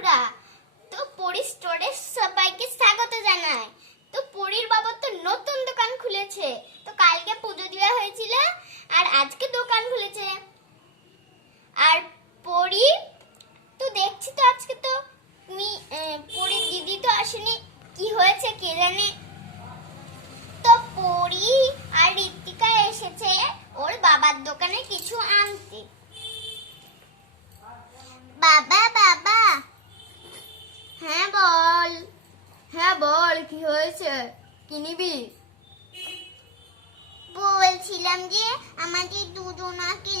বন্ধুরা, তো পরি স্টোরে সবাইকে স্বাগত জানাই। তো পরির বাবা তো নতুন দোকান খুলেছে। তো কালকে পুজো দেওয়া হয়েছিল আর আজকে দোকান খুলেছে। আর পরি তো দেখছি তো আজকে তো পরির দিদি তো আসেনি, কি হয়েছে কে জানে। তো পরি আর ঋতিকা এসেছে ওর বাবার দোকানে কিছু আনতে। বাবা বাবা। হ্যাঁ বল, কি হয়েছে? কি নিবি? বলছিলাম যে আমাদের দুজনাকে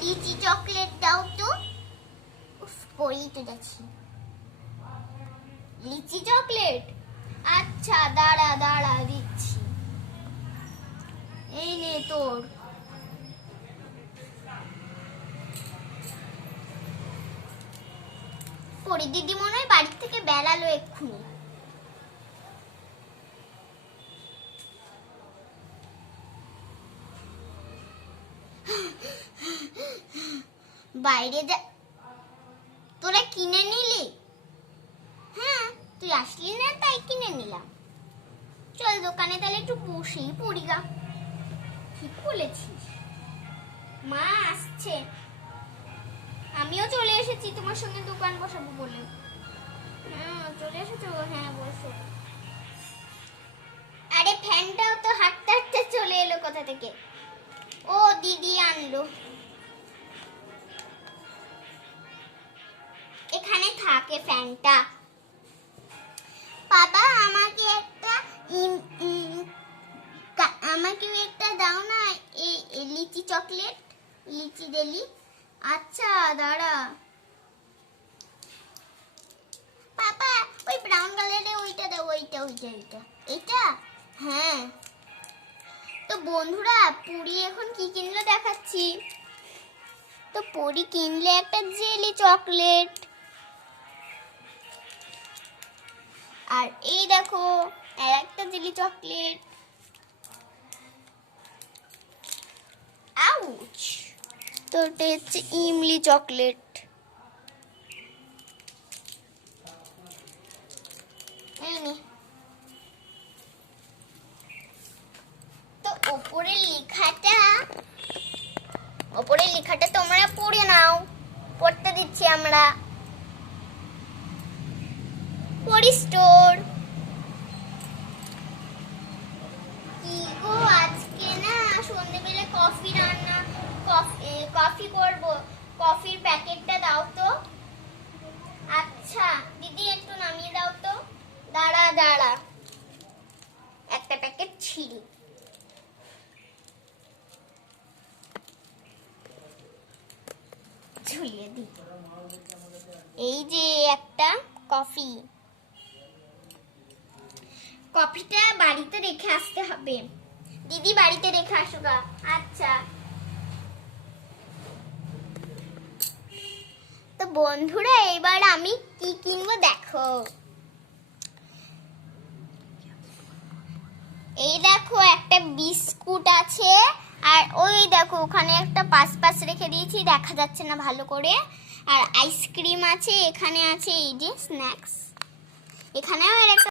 লিচি চকলেট দাও তো। পড়ি তো যাচ্ছি। লিচি চকলেট, আচ্ছা দাঁড়া দিচ্ছি। এই নে তোর। পরি দিদি মনে হয় বাড়ি থেকে বেড়ালো এক্ষুনি। বাইরে যা, তোরা কিনে নিলি? হ্যাঁ, তুই আসলি না তাই কিনে নিলাম। চল দোকানে তাহলে একটু বসেই পড়ি গা। ঠিক বলেছিস, মা আসছে। আমিও চলে এসেছি তোমার সঙ্গে দোকান বসাবো বলে। হ্যাঁ চলে এসেছো? হ্যাঁ বসো। আরে ফ্যানটাও তো হাঁটতে হাঁটতে চলে এলো কোথা থেকে। ও দিদি আনলো। এখানে থাকে ফ্যানটা। বাবা আমাকে একটা দাও না, এই লিচি চকলেট, লিচি ডেলি। আচ্ছা দাঁড়া। পাপা ওই ব্রাউন কালারের ওইটা দাও, ওইটা। এইটা? হ্যাঁ। তো বন্ধুরা, পুরি এখন কি কিনলো দেখাচ্ছি। তো পুরি কিনলে একটা জেলি চকলেট। আর এই দেখো আর একটা জেলি চকলেট। আউচ। তো এটা হচ্ছে ইমলি চকলেট। এই নে। তো ওপরের লেখাটা তোমরা পড়ে নাও, পড়তে দিচ্ছি আমরা। পরি স্টোর। কি গো আজকে না সন্ধ্যেবেলা কফি করব। কফির প্যাকেটটা দাও তো। আচ্ছা দিদি একটু নামিয়ে দাও তো। দাঁড়া একটা প্যাকেট ছিঁড়ি। ঝুলিয়ে দিই। এই যে একটা কফি। কফিটা বাড়িতে রেখে আসতে হবে। দিদি বাড়িতে রেখে আসো গা। আচ্ছা। তো বন্ধুরা, এবার আমি কি কিনবো দেখো। এই দেখো একটা বিস্কুট আছে, আর ওই দেখো ওখানে একটা পাশ রেখে দিয়েছি, দেখা যাচ্ছে না ভালো করে। আর আইসক্রিম আছে, এখানে আছে এই যে স্ন্যাক্স, এখানেও আর একটা